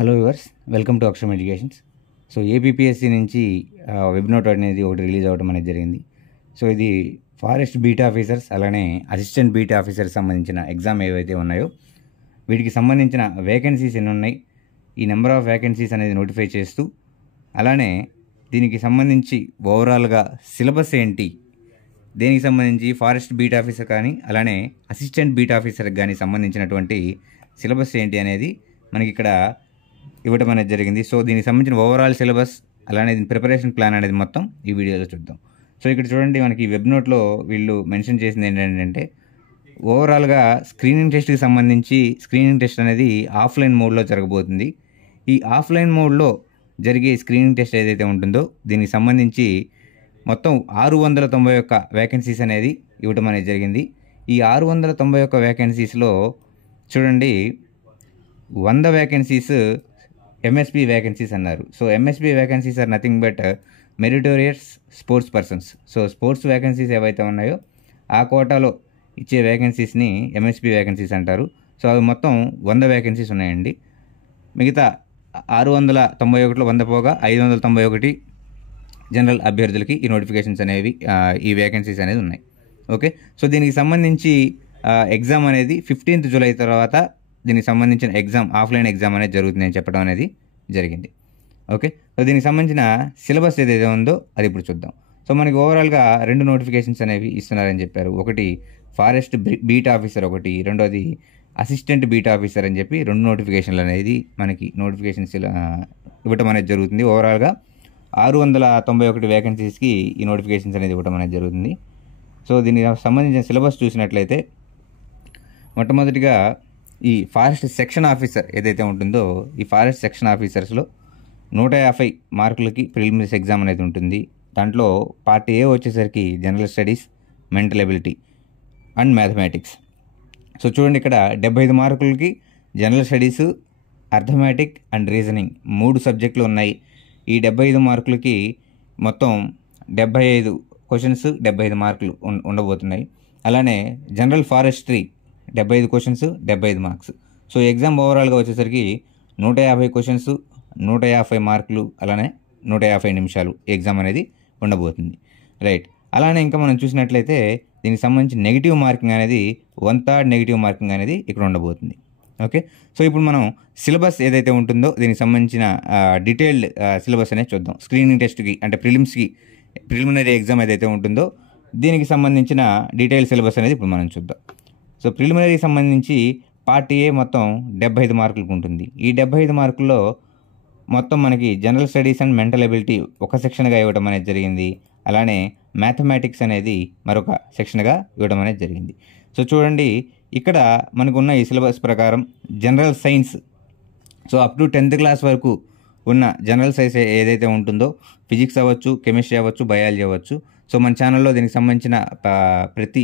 Hello viewers, welcome to అక్షరం educations. So APSC నుంచి web note అనేది ఒకటి రిలీజ్ అవ్వడం అనేది జరిగింది. సో ఇది ఫారెస్ట్ బీట్ ఆఫీసర్స్ అలానే అసిస్టెంట్ బీట్ ఆఫీసర్స్ సంబంధించిన ఎగ్జామ్ ఏవైతే ఉన్నాయో వీటికి సంబంధించిన వేకెన్సీస్ ఎన్ని ఉన్నాయి, ఈ నెంబర్ ఆఫ్ వేకెన్సీస్ అనేది నోటిఫై చేస్తూ, అలానే దీనికి సంబంధించి ఓవరాల్గా సిలబస్ ఏంటి, దేనికి సంబంధించి ఫారెస్ట్ బీట్ ఆఫీసర్ కానీ అలానే అసిస్టెంట్ బీట్ ఆఫీసర్కి కానీ సంబంధించినటువంటి సిలబస్ ఏంటి అనేది మనకి ఇక్కడ ఇవ్వడం అనేది జరిగింది. సో దీనికి సంబంధించిన ఓవరాల్ సిలబస్ అలానే దీని ప్రిపరేషన్ ప్లాన్ అనేది మొత్తం ఈ వీడియోలో చూద్దాం. సో ఇక్కడ చూడండి, మనకి వెబ్ నోట్లో వీళ్ళు మెన్షన్ చేసింది ఏంటంటే ఓవరాల్గా స్క్రీనింగ్ టెస్ట్కి సంబంధించి స్క్రీనింగ్ టెస్ట్ అనేది ఆఫ్లైన్ మోడ్లో జరగబోతుంది. ఈ ఆఫ్లైన్ మోడ్లో జరిగే స్క్రీనింగ్ టెస్ట్ ఏదైతే ఉంటుందో దీనికి సంబంధించి మొత్తం 691 వేకెన్సీస్ అనేది ఇవ్వడం అనేది జరిగింది. ఈ 691 వేకెన్సీస్లో చూడండి 100 వేకెన్సీస్ ఎంఎస్పీ వేకెన్సీస్ అన్నారు. So MSP vacancies are nothing but meritorious sports persons. So sports vacancies ఏవైతే ఉన్నాయో ఆ కోటాలో ఇచ్చే వేకెన్సీస్ని ఎంఎస్పీ వేకెన్సీస్ అంటారు. సో అవి మొత్తం 100 వేకెన్సీస్ ఉన్నాయండి. మిగతా 691లో 100 పోగా 591 జనరల్ అభ్యర్థులకి ఈ నోటిఫికేషన్స్ అనేవి ఈ వేకెన్సీస్ అనేది ఉన్నాయి. ఓకే, సో దీనికి సంబంధించి ఎగ్జామ్ అనేది 15th జూలై తర్వాత దీనికి సంబంధించిన ఎగ్జామ్ ఆఫ్లైన్ ఎగ్జామ్ అనేది జరుగుతుంది అని చెప్పడం అనేది జరిగింది. ఓకే, సో దీనికి సంబంధించిన సిలబస్ ఏదైతే ఉందో అది ఇప్పుడు చూద్దాం. సో మనకి ఓవరాల్గా 2 నోటిఫికేషన్స్ అనేవి ఇస్తున్నారని చెప్పారు. ఒకటి ఫారెస్ట్ బీట్ ఆఫీసర్, ఒకటి రెండోది అసిస్టెంట్ బీట్ ఆఫీసర్ అని చెప్పి 2 నోటిఫికేషన్లు అనేది మనకి నోటిఫికేషన్స్ ఇవ్వటం అనేది జరుగుతుంది. ఓవరాల్గా 691 వేకెన్సీస్కి ఈ నోటిఫికేషన్స్ అనేది ఇవ్వడం అనేది జరుగుతుంది. సో దీనికి సంబంధించిన సిలబస్ చూసినట్లయితే మొట్టమొదటిగా ఈ ఫారెస్ట్ సెక్షన్ ఆఫీసర్ ఏదైతే ఉంటుందో ఈ ఫారెస్ట్ సెక్షన్ ఆఫీసర్స్లో 150 మార్కులకి ప్రిలిమినరీస్ ఎగ్జామ్ అనేది ఉంటుంది. దాంట్లో పార్ట్ ఏ వచ్చేసరికి general studies, mental ability and mathematics. So చూడండి, ఇక్కడ 75 మార్కులకి general studies, arithmetic and reasoning 3 సబ్జెక్టులు ఉన్నాయి. ఈ 75 మార్కులకి మొత్తం 75 క్వశ్చన్స్, 75 మార్కులు ఉండబోతున్నాయి. అలానే general forestry 75 questions, 75 marks. So exam ఓవరాల్గా వచ్చేసరికి 150 క్వశ్చన్స్, 150 మార్కులు, అలానే 150 నిమిషాలు ఎగ్జామ్ అనేది ఉండబోతుంది. రైట్, అలానే ఇంకా మనం చూసినట్లయితే దీనికి సంబంధించి నెగిటివ్ మార్కింగ్ అనేది 1/3 నెగిటివ్ మార్కింగ్ అనేది ఇక్కడ ఉండబోతుంది. ఓకే, సో ఇప్పుడు మనం సిలబస్ ఏదైతే ఉంటుందో దీనికి సంబంధించిన డీటెయిల్డ్ సిలబస్ అనేది చూద్దాం. స్క్రీనింగ్ టెస్ట్కి అంటే ప్రిలిమ్స్కి ప్రిలిమినరీ ఎగ్జామ్ ఏదైతే ఉంటుందో దీనికి సంబంధించిన డీటెయిల్ సిలబస్ అనేది ఇప్పుడు మనం చూద్దాం. సో ప్రిలిమినరీకి సంబంధించి పార్ట్ ఏ మొత్తం 75 మార్కులకు ఉంటుంది. ఈ 75 మార్కుల్లో మొత్తం మనకి general studies and mental ability ఒక సెక్షన్గా ఇవ్వడం అనేది జరిగింది. అలానే మ్యాథమెటిక్స్ అనేది మరొక సెక్షన్గా ఇవ్వడం అనేది జరిగింది. సో చూడండి, ఇక్కడ మనకున్న ఈ సిలబస్ ప్రకారం general science, so up to 10th class వరకు ఉన్న జనరల్ సైన్స్ ఏదైతే ఉంటుందో ఫిజిక్స్ అవ్వచ్చు, కెమిస్ట్రీ అవ్వచ్చు, బయాలజీ అవ్వచ్చు. సో మన ఛానల్లో దీనికి సంబంధించిన ప్రతి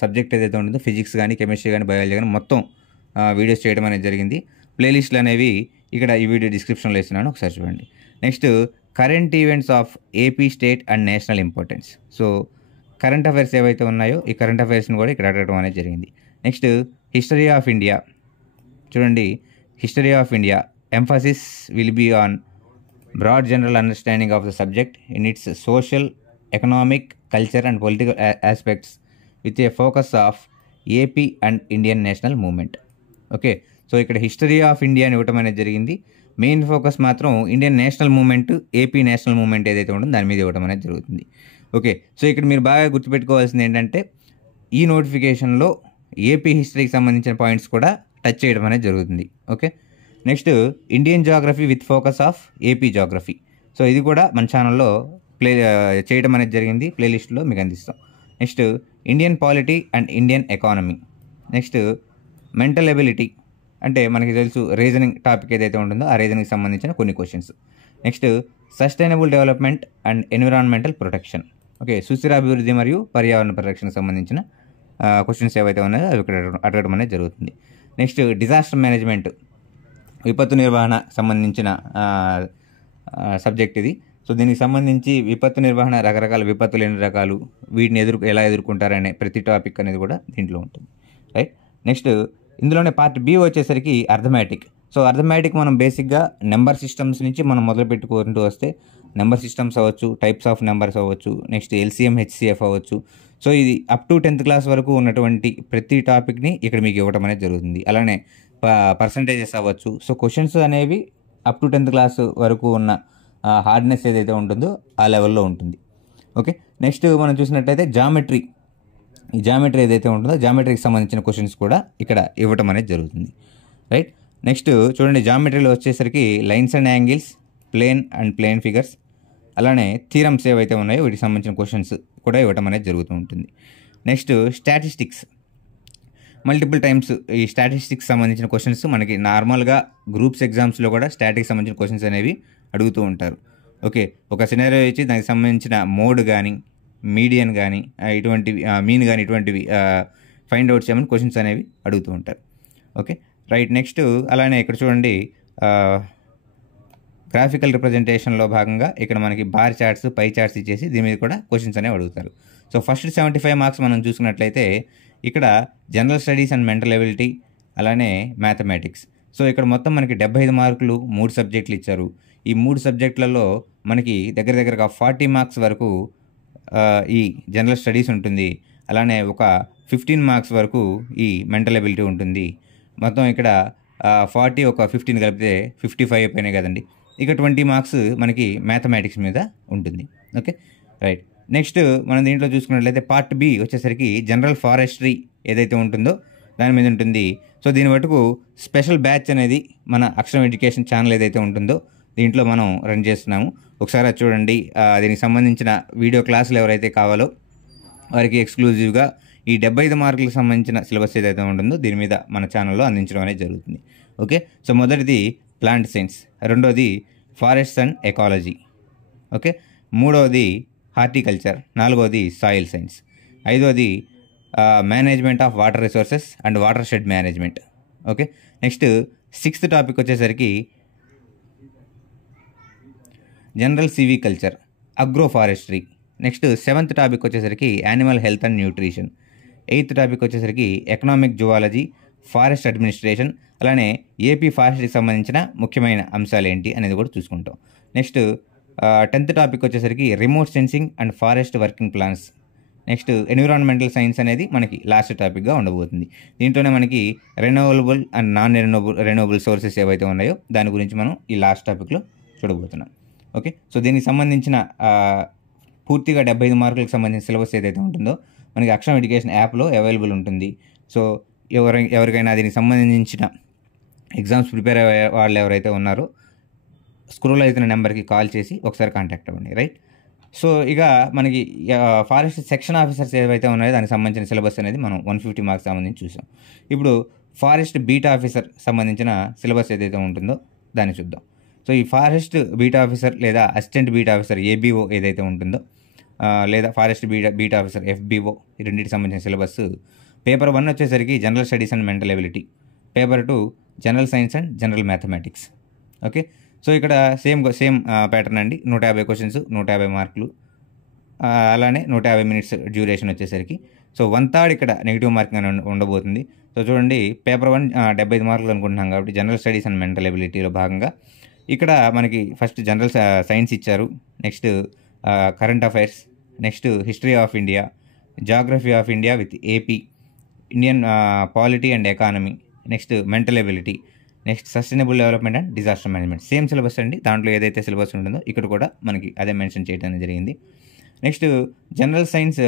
సబ్జెక్ట్ ఏదైతే ఉంటుందో ఫిజిక్స్ కానీ, కెమిస్ట్రీ కానీ, బయాలజీ కానీ మొత్తం వీడియోస్ చేయడం అనేది జరిగింది. ప్లేలిస్ట్లు అనేవి ఇక్కడ ఈ వీడియో డిస్క్రిప్షన్లో ఇస్తున్నాను, ఒకసారి చూడండి. Next current events of AP, state and national importance. So current affairs ఏవైతే ఉన్నాయో ఈ కరెంట్ అఫైర్స్ని కూడా ఇక్కడ అడగడం అనేది జరిగింది. Next history of India. చూడండి, history of India emphasis will be on broad general understanding of the subject in its social, economic, culture and political aspects with a focus of AP and Indian national movement. Okay, so ఇక్కడ history of India అని ఇవ్వటం అనేది జరిగింది. Main focus మాత్రం Indian national movement, AP national movement ఏదైతే ఉంటుందో దాని మీద ఇవ్వడం అనేది జరుగుతుంది. ఓకే, సో ఇక్కడ మీరు బాగా గుర్తుపెట్టుకోవాల్సింది ఏంటంటే ఈ నోటిఫికేషన్లో ఏపీ హిస్టరీకి సంబంధించిన పాయింట్స్ కూడా టచ్ చేయడం అనేది జరుగుతుంది. Okay, next Indian geography with focus of AP geography. So ఇది కూడా మన ఛానల్లో చేయడం అనేది జరిగింది, ప్లేలిస్ట్లో మీకు అందిస్తాం. Next Indian polity and Indian economy. Next mental ability అంటే మనకి తెలుసు రీజనింగ్ టాపిక్ ఏదైతే ఉంటుందో ఆ రీజనింగ్కి సంబంధించిన కొన్ని questions. Next sustainable development and environmental protection. Okay, సుస్థిర అభివృద్ధి మరియు పర్యావరణ పరిరక్షణకు సంబంధించిన క్వశ్చన్స్ ఏవైతే ఉన్నాయో అవి ఇక్కడ అడగడం అనేది జరుగుతుంది. నెక్స్ట్ డిజాస్టర్ మేనేజ్మెంట్, విపత్తు నిర్వహణ సంబంధించిన సబ్జెక్ట్ ఇది. సో దీనికి సంబంధించి విపత్తు నిర్వహణ, రకరకాల విపత్తులు ఎన్ని రకాలు, వీటిని ఎలా ఎదుర్కొంటారనే ప్రతి టాపిక్ అనేది కూడా దీంట్లో ఉంటుంది. రైట్, నెక్స్ట్ ఇందులోనే పార్ట్ బి వచ్చేసరికి అర్థమెటిక్. సో అర్థమెటిక్ మనం బేసిక్గా నెంబర్ సిస్టమ్స్ నుంచి మనం మొదలు పెట్టుకుంటూ వస్తే నెంబర్ సిస్టమ్స్ అవ్వచ్చు, టైప్స్ ఆఫ్ నెంబర్స్ అవ్వచ్చు, నెక్స్ట్ ఎల్సిఎం హెచ్సిఎఫ్ అవ్వచ్చు. సో ఇది అప్ టు 10th క్లాస్ వరకు ఉన్నటువంటి ప్రతి టాపిక్ని ఇక్కడ మీకు ఇవ్వడం అనేది జరుగుతుంది. అలానే పర్సంటేజెస్ అవ్వచ్చు. సో క్వశ్చన్స్ అనేవి అప్ టు 10th క్లాస్ వరకు ఉన్న హార్డ్నెస్ ఏదైతే ఉంటుందో ఆ లెవెల్లో ఉంటుంది. ఓకే, నెక్స్ట్ మనం చూసినట్లయితే జామెట్రీ. ఈ జామెట్రీ ఏదైతే ఉంటుందో జామెట్రీకి సంబంధించిన క్వశ్చన్స్ కూడా ఇక్కడ ఇవ్వటం అనేది జరుగుతుంది. రైట్, నెక్స్ట్ చూడండి, జామెట్రీలో వచ్చేసరికి lines and angles, plane and plane figures, అలానే థీరమ్స్ ఏవైతే ఉన్నాయో వీటికి సంబంధించిన క్వశ్చన్స్ కూడా ఇవ్వటం అనేది జరుగుతూ ఉంటుంది. నెక్స్ట్ స్టాటిస్టిక్స్, మల్టిపుల్ టైమ్స్ ఈ స్టాటిస్టిక్స్ సంబంధించిన క్వశ్చన్స్ మనకి నార్మల్గా గ్రూప్స్ ఎగ్జామ్స్లో కూడా స్టాటిక్స్ సంబంధించిన క్వశ్చన్స్ అనేవి అడుగుతూ ఉంటారు. ఓకే, ఒక సినారియో ఇచ్చి దానికి సంబంధించిన మోడ్ కానీ, మీడియన్ కానీ, ఇటువంటివి మీన్ కానీ ఇటువంటివి ఫైండ్ అవుట్ చేయమని క్వశ్చన్స్ అనేవి అడుగుతూ ఉంటారు. ఓకే రైట్, నెక్స్ట్ అలానే ఇక్కడ చూడండి, గ్రాఫికల్ రిప్రజెంటేషన్లో భాగంగా ఇక్కడ మనకి బార్ చార్ట్స్, పై చార్ట్స్ ఇచ్చేసి దీని మీద కూడా క్వశ్చన్స్ అనేవి అడుగుతారు. సో ఫస్ట్ 75 మార్క్స్ మనం చూసుకున్నట్లయితే ఇక్కడ general studies and mental ability, అలానే మ్యాథమెటిక్స్. సో ఇక్కడ మొత్తం మనకి 75 మార్కులు 3 సబ్జెక్టులు ఇచ్చారు. ఈ 3 సబ్జెక్టులలో మనకి దగ్గరగా 40 మార్క్స్ వరకు ఈ జనరల్ స్టడీస్ ఉంటుంది. అలానే ఒక 15 మార్క్స్ వరకు ఈ మెంటల్ ఎబిలిటీ ఉంటుంది. మొత్తం ఇక్కడ 40 ఒక 15 కలిపితే 55 అయిపోయినాయి కదండి. ఇక 20 మార్క్స్ మనకి మ్యాథమెటిక్స్ మీద ఉంటుంది. ఓకే రైట్, నెక్స్ట్ మనం దీంట్లో చూసుకున్నట్లయితే పార్ట్ బి వచ్చేసరికి జనరల్ ఫారెస్ట్రీ ఏదైతే ఉంటుందో దాని మీద ఉంటుంది. సో దీని మటుకు స్పెషల్ బ్యాచ్ అనేది మన అక్షరం ఎడ్యుకేషన్ ఛానల్ ఏదైతే ఉంటుందో దీంట్లో మనం రన్ చేస్తున్నాము. ఒకసారి అది చూడండి. దీనికి సంబంధించిన వీడియో క్లాసులు ఎవరైతే కావాలో వారికి ఎక్స్క్లూజివ్గా ఈ 75 మార్కులకు సంబంధించిన సిలబస్ ఏదైతే ఉంటుందో దీని మీద మన ఛానల్లో అందించడం అనేది జరుగుతుంది. ఓకే, సో మొదటిది ప్లాంట్ సైన్స్, రెండోది ఫారెస్ట్ అండ్ ఎకాలజీ, ఓకే, మూడవది హార్టికల్చర్, నాలుగవది సాయిల్ సైన్స్, ఐదవది management of water resources and watershed management. Okay, next 6th topic వచ్చేసరికి general silviculture, agroforestry. Next 7th topic వచ్చేసరికి animal health and nutrition. 8th topic వచ్చేసరికి economic zoology, forest administration, అలానే AP ఫారెస్ట్కి సంబంధించిన ముఖ్యమైన అంశాలు ఏంటి అనేది కూడా చూసుకుంటాం. నెక్స్ట్ 10th టాపిక్ వచ్చేసరికి remote sensing and forest working plans. Next environmental science అనేది మనకి లాస్ట్ టాపిక్గా ఉండబోతుంది. దీంట్లోనే మనకి renewable and non renewable sources ఏవైతే ఉన్నాయో దాని గురించి మనం ఈ లాస్ట్ టాపిక్లో చూడబోతున్నాం. ఓకే, సో దీనికి సంబంధించిన పూర్తిగా 75 మార్కులకు సంబంధించిన సిలబస్ ఏదైతే ఉంటుందో మనకి అక్షరం ఎడ్యుకేషన్ యాప్లో అవైలబుల్ ఉంటుంది. సో ఎవరికైనా దీనికి సంబంధించిన ఎగ్జామ్స్ ప్రిపేర్ అయ్యే వాళ్ళు ఎవరైతే ఉన్నారో స్క్రోల్ అవుతున్న నెంబర్కి కాల్ చేసి ఒకసారి కాంటాక్ట్ అవ్వండి. రైట్, సో ఇక మనకి ఫారెస్ట్ సెక్షన్ ఆఫీసర్స్ ఏవైతే ఉన్నాయో దానికి సంబంధించిన సిలబస్ అనేది మనం 150 మార్క్స్ సంబంధించి చూసాం. ఇప్పుడు ఫారెస్ట్ బీట్ ఆఫీసర్ సంబంధించిన సిలబస్ ఏదైతే ఉంటుందో దాన్ని చూద్దాం. సో ఈ ఫారెస్ట్ బీట్ ఆఫీసర్ లేదా అసిస్టెంట్ బీట్ ఆఫీసర్ ఏబీఓ ఏదైతే ఉంటుందో లేదా ఫారెస్ట్ బీట్ ఆఫీసర్ ఎఫ్బీఓ, ఈ రెండింటికి సంబంధించిన సిలబస్ పేపర్ 1 వచ్చేసరికి general studies and mental ability, paper 2 general science and general mathematics. Okay, so ఇక్కడ సేమ్ ప్యాటర్న్ అండి. 150 క్వశ్చన్స్, 150 మార్కులు, అలానే 150 మినిట్స్ డ్యూరేషన్ వచ్చేసరికి. సో 1/3 ఇక్కడ నెగిటివ్ మార్కింగ్ అని ఉండబోతుంది. సో చూడండి, పేపర్ 1 75 మార్కులు అనుకుంటున్నాం కాబట్టి జనరల్ స్టడీస్ అండ్ మెంటల్ ఎబిలిటీలో భాగంగా ఇక్కడ మనకి ఫస్ట్ జనరల్ సైన్స్ ఇచ్చారు, next current affairs, next history of India, geography of India with AP, Indian polity and economy, next mental ability, next sustainable development and disaster management. Same syllabus అండి. దాంట్లో ఏదైతే syllabus ఉంటుందో ఇక్కడ కూడా మనకి అదే mention చేయడం జరిగింది. Next general science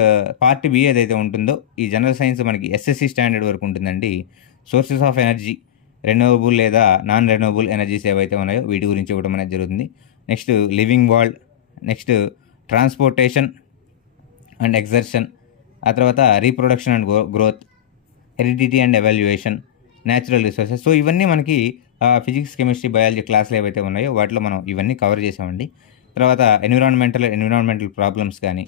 part B ఏదైతే ఉంటుందో ఈ జనరల్ సైన్స్ మనకి ఎస్ఎస్సి స్టాండర్డ్ వరకు ఉంటుందండి. సోర్సెస్ ఆఫ్ ఎనర్జీ, రెన్యూవబుల్ లేదా నాన్ రెన్యూవబుల్ ఎనర్జీస్ ఏవైతే ఉన్నాయో వీటి గురించి ఇవ్వడం అనేది జరుగుతుంది. Next living world, next transportation and excretion, ఆ తర్వాత reproduction and growth, heredity and evaluation, natural resources. So ఇవన్నీ మనకి ఫిజిక్స్, కెమిస్ట్రీ, బయాలజీ క్లాసులు ఏవైతే ఉన్నాయో వాటిలో మనం ఇవన్నీ కవర్ చేసామండి. తర్వాత ఎన్విరాన్మెంటల్ ప్రాబ్లమ్స్ కానీ,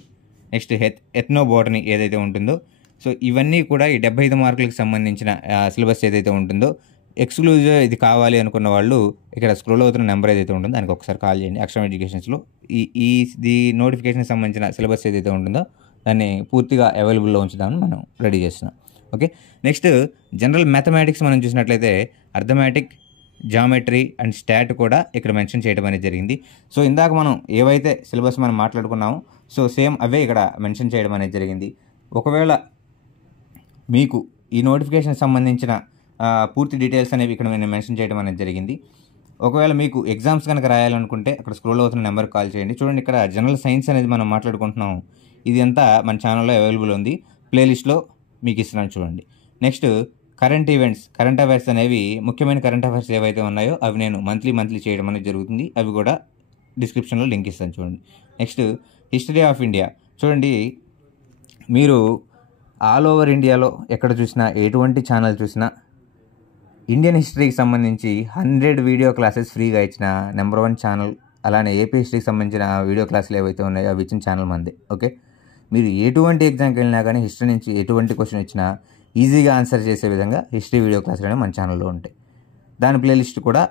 నెక్స్ట్ ఎథ్నోబోటనీ ఏదైతే ఉంటుందో, సో ఇవన్నీ కూడా ఈ 75 మార్కులకు సంబంధించిన సిలబస్ ఏదైతే ఉంటుందో ఎక్స్క్లూజివ్ ఇది కావాలి అనుకున్న వాళ్ళు ఇక్కడ స్క్రోల్ అవుతున్న నెంబర్ ఏదైతే ఉంటుందో దానికి ఒకసారి కాల్ చేయండి. అక్షరం ఎడ్యుకేషన్స్లో ఈ నోటిఫికేషన్కి సంబంధించిన సిలబస్ ఏదైతే ఉంటుందో దాన్ని పూర్తిగా అవైలబుల్లో ఉంచుదామని మనం రెడీ చేస్తున్నాం. ఓకే, నెక్స్ట్ జనరల్ మ్యాథమెటిక్స్ మనం చూసినట్లయితే అర్థమెటిక్, జామెట్రీ అండ్ స్టాట్ కూడా ఇక్కడ మెన్షన్ చేయడం అనేది జరిగింది. సో ఇందాక మనం ఏవైతే సిలబస్ మనం మాట్లాడుకున్నామో సో సేమ్ అవే ఇక్కడ మెన్షన్ చేయడం అనేది జరిగింది. ఒకవేళ మీకు ఈ నోటిఫికేషన్ సంబంధించిన పూర్తి డీటెయిల్స్ అనేవి ఇక్కడ నేను మెన్షన్ చేయడం అనేది జరిగింది. ఒకవేళ మీకు ఎగ్జామ్స్ కనుక రాయాలనుకుంటే అక్కడ స్క్రోల్ అవుతున్న నెంబర్కి కాల్ చేయండి. చూడండి, ఇక్కడ జనరల్ సైన్స్ అనేది మనం మాట్లాడుకుంటున్నాం. ఇది అంతా మన ఛానల్లో అవైలబుల్ ఉంది, ప్లేలిస్ట్లో మీకు ఇస్తున్నాను చూడండి. Next current events, current affairs అనేవి, ముఖ్యమైన కరెంట్ అఫైర్స్ ఏవైతే ఉన్నాయో అవి నేను మంత్లీ చేయడం అనేది జరుగుతుంది. అవి కూడా డిస్క్రిప్షన్లో లింక్ ఇస్తాను చూడండి. Next history of India. చూడండి, మీరు ఆల్ ఓవర్ ఇండియాలో ఎక్కడ చూసినా, ఎటువంటి ఛానల్ చూసినా ఇండియన్ హిస్టరీకి సంబంధించి 100 వీడియో క్లాసెస్ ఫ్రీగా ఇచ్చిన నెంబర్ 1 ఛానల్. అలానే ఏపీ హిస్టరీకి సంబంధించిన వీడియో క్లాసులు ఏవైతే ఉన్నాయో అవి ఇచ్చిన ఛానల్ మంది. ఓకే, మీరు ఎటువంటి ఎగ్జామ్కి వెళ్ళినా కానీ హిస్టరీ నుంచి ఎటువంటి క్వశ్చన్ ఇచ్చినా ఈజీగా ఆన్సర్ చేసే విధంగా హిస్టరీ వీడియో క్లాసులు అనేవి మన ఛానల్లో ఉంటాయి. దాని ప్లేలిస్ట్ కూడా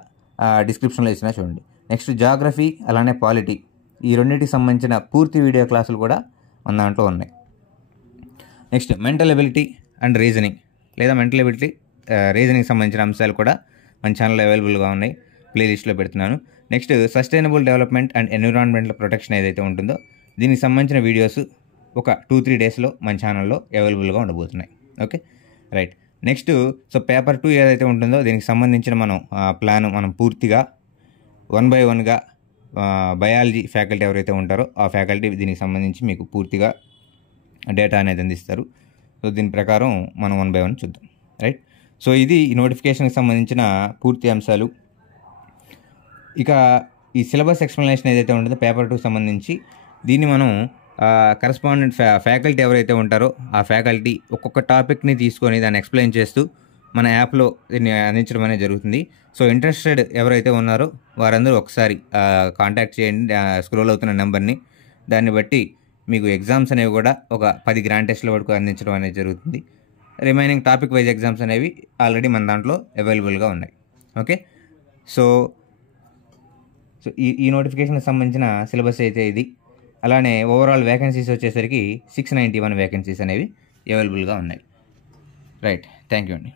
డిస్క్రిప్షన్లో ఇచ్చినా చూడండి. నెక్స్ట్ జాగ్రఫీ అలానే పాలిటీ, ఈ రెండింటికి సంబంధించిన పూర్తి వీడియో క్లాసులు కూడా మన దాంట్లో ఉన్నాయి. Next mental ability and reasoning లేదా మెంటల్ ఎబిలిటీ రీజనింగ్ సంబంధించిన అంశాలు కూడా మన ఛానల్లో అవైలబుల్గా ఉన్నాయి, ప్లేలిస్ట్లో పెడుతున్నాను. Next sustainable development and environmental protection ఏదైతే ఉంటుందో దీనికి సంబంధించిన వీడియోస్ ఒక 2-3 డేస్లో మన ఛానల్లో అవైలబుల్గా ఉండబోతున్నాయి. Okay, right. Next so paper 2 ఏదైతే ఉంటుందో దీనికి సంబంధించిన ప్లాన్ మనం పూర్తిగా 1 by 1గా బయాలజీ ఫ్యాకల్టీ ఎవరైతే ఉంటారో ఆ ఫ్యాకల్టీ దీనికి సంబంధించి మీకు పూర్తిగా డేటా అనేది అందిస్తారు. సో దీని ప్రకారం మనం 1 by 1 చూద్దాం, రైట్. సో ఇది ఈ నోటిఫికేషన్కి సంబంధించిన పూర్తి అంశాలు. ఇక ఈ సిలబస్ ఎక్స్ప్లెనేషన్ ఏదైతే ఉంటుందో పేపర్ 2 సంబంధించి దీన్ని మనం కరస్పాండెంట్ ఫ్యాకల్టీ ఎవరైతే ఉంటారో ఆ ఫ్యాకల్టీ ఒక్కొక్క టాపిక్ని తీసుకొని దాన్ని ఎక్స్ప్లెయిన్ చేస్తూ మన యాప్లో దీన్ని అందించడం అనేది జరుగుతుంది. సో ఇంట్రెస్టెడ్ ఎవరైతే ఉన్నారో వారందరూ ఒకసారి కాంటాక్ట్ చేయండి స్క్రోల్ అవుతున్న నెంబర్ని. దాన్ని బట్టి మీకు ఎగ్జామ్స్ అనేవి కూడా ఒక 10 గ్రాండ్ టెస్ట్ల వరకు అందించడం అనేది జరుగుతుంది. రిమైనింగ్ టాపిక్ వైజ్ ఎగ్జామ్స్ అనేవి ఆల్రెడీ మన దాంట్లో అవైలబుల్గా ఉన్నాయి. ఓకే, సో ఈ నోటిఫికేషన్కి సంబంధించిన సిలబస్ అయితే ఇది. అలానే ఓవరాల్ వేకెన్సీస్ వచ్చేసరికి 691 వేకెన్సీస్ అనేవి అవైలబుల్గా ఉన్నాయి. రైట్, థ్యాంక్ యూ అండి.